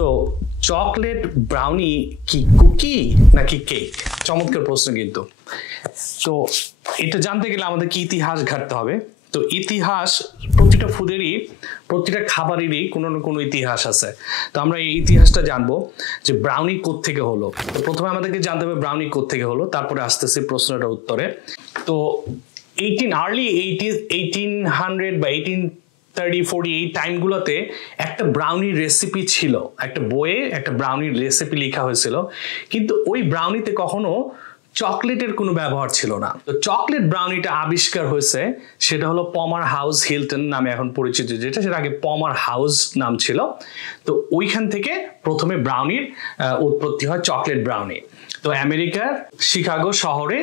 তো chocolate brownie কি cookie নাকি কেক? চমৎকার প্রশ্ন কিন্তু। তো এটা জানতে গেলে আমাদের কি ইতিহাস ঘাটতে হবে। তো ইতিহাস প্রতিটা ফুডেরই প্রতিটা খাবারেরই কোনো না কোনো ইতিহাস আছে। তো আমরা এই ইতিহাসটা জানবো যে ব্রাউনি কোত্থেকে হলো। তো প্রথমে আমাদেরকে জানতে হবে ব্রাউনি কোত্থেকে হলো, তারপরে আসতেছে প্রশ্নটার উত্তরে। তো আর্লি 1800 বা 1830-40 এই টাইমগুলোতে একটা ব্রাউনির রেসিপি ছিল, একটা বইয়ে একটা ব্রাউনির রেসিপি লেখা হয়েছিল, কিন্তু ওই ব্রাউনিতে কখনো চকলেটের কোনো ব্যবহার ছিল না। তো চকলেট ব্রাউনিটা আবিষ্কার হয়েছে, সেটা হলো পমার হাউস হিলটন নামে এখন পরিচিত, যেটা সেটা আগে পমার হাউস নাম ছিল। তো ওইখান থেকে প্রথমে ব্রাউনির উৎপত্তি হয়, চকলেট ব্রাউনি। তো আমেরিকার শিকাগো শহরে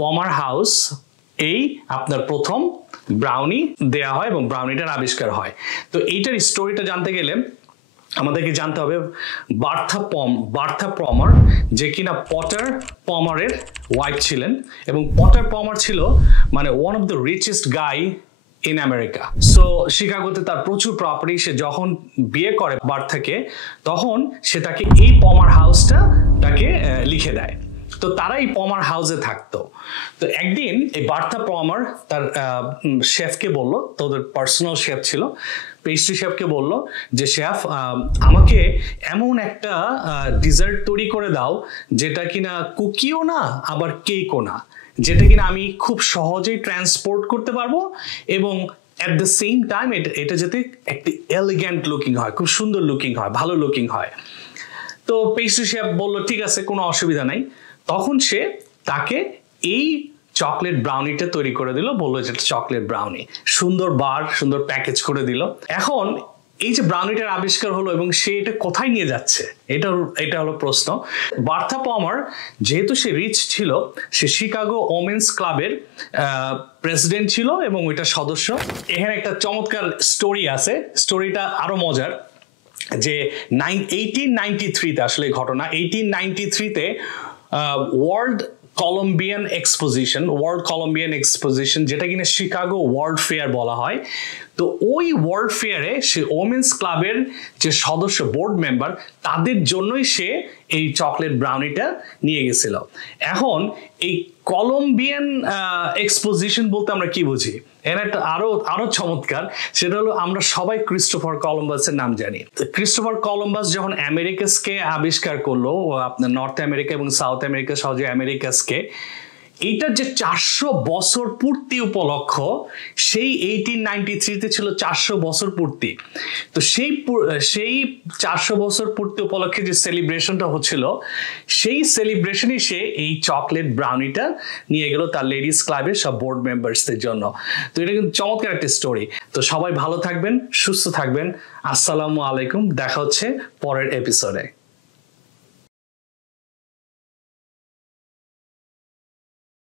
পমার হাউস এই আপনার প্রথম ব্রাউনি দেয়া হয় এবং ব্রাউনিটার আবিষ্কার হয়। তো এইটার স্টোরিটা জানতে গেলে আমাদেরকে জানতে হবে বার্থা পমার, যে কিনা পটার পমারের ওয়াইফ ছিলেন, এবং পটার পমার ছিল মানে one of the richest guy in America. So শিকাগোতে তার প্রচুর প্রপার্টি। সে যখন বিয়ে করে বার্থাকে, তখন সে তাকে এই পমার হাউসটা তাকে লিখে দেয়। তো তারা এই পমার হাউসে থাকতো। তো একদিন এই বার্থা পমার তার শেফকে বলল, তোদের পার্সোনাল শেফ ছিল, পেস্ট্রি শেফকে বলল যে শেফ, আমাকে এমন একটা ডিজার্ট তৈরি করে দাও যেটা কিনা কুকিও না আবার কেকও না, যেটা কিনা আমি খুব সহজেই ট্রান্সপোর্ট করতে পারবো এবং অ্যাট দ্য সেম টাইম এটা যাতে একটি এলিগ্যান্ট লুকিং হয়, খুব সুন্দর লুকিং হয়, ভালো লুকিং হয়। তো পেস্ট্রি শেফ বললো ঠিক আছে, কোনো অসুবিধা নাই। তখন সে তাকে এই চকলেট ব্রাউনিটা তৈরি করে দিল, বললো যে চকলেট ব্রাউনি, সুন্দর সুন্দর প্যাকেজ করে দিল। এখন এই যে ব্রাউনিটার আবিষ্কার হলো এবং সে এটা কোথায় নিয়ে যাচ্ছে, এটা হলো প্রশ্ন। বার্থা পমার যেহেতু সে রিচ ছিল, সে শিকাগো ওমেন্স ক্লাবের প্রেসিডেন্ট ছিল এবং ওইটার সদস্য। এখানে একটা চমৎকার স্টোরি আছে, স্টোরিটা আরো মজার, যে 1893-তে আসলে ঘটনা, 1893-তে ওয়ার্ল্ড কলম্বিয়ান এক্সপোজিশন, যেটা কিনা শিকাগো ওয়ার্ল্ড ফেয়ার বলা হয়। তো ওই ওয়ার্ল্ড ফেয়ারে সে ওমেন্স ক্লাবের যে সদস্য, বোর্ড মেম্বার, তাদের জন্যই সে এই চকলেট ব্রাউনিটা নিয়ে গেছিল। এখন এই কলম্বিয়ান এক্সপোজিশন বলতে আমরা কি বুঝি, এর একটা আরো চমৎকার, সেটা হলো আমরা সবাই ক্রিস্টোফার কলম্বাসের নাম জানি। ক্রিস্টোফার কলম্বাস যখন আমেরিকাসকে আবিষ্কার করলো, আপনার নর্থ আমেরিকা এবং সাউথ আমেরিকা সহ যে আমেরিকাসকে, এইটার যে 400 বছর পূর্তি উপলক্ষ, সেই 1893-তে ছিল 400 বছর পূর্তি। তো সেই 400 বছর পূর্তি উপলক্ষে যে সেলিব্রেশনটা হচ্ছিল, সেই সেলিব্রেশনে সে এই চকলেট ব্রাউনিটা নিয়ে গেল তার লেডিস ক্লাবের সব বোর্ড মেম্বার্সদের জন্য। তো এটা কিন্তু চমৎকার একটা স্টোরি। তো সবাই ভালো থাকবেন, সুস্থ থাকবেন। আসসালামু আলাইকুম, দেখা হচ্ছে পরের এপিসোডে।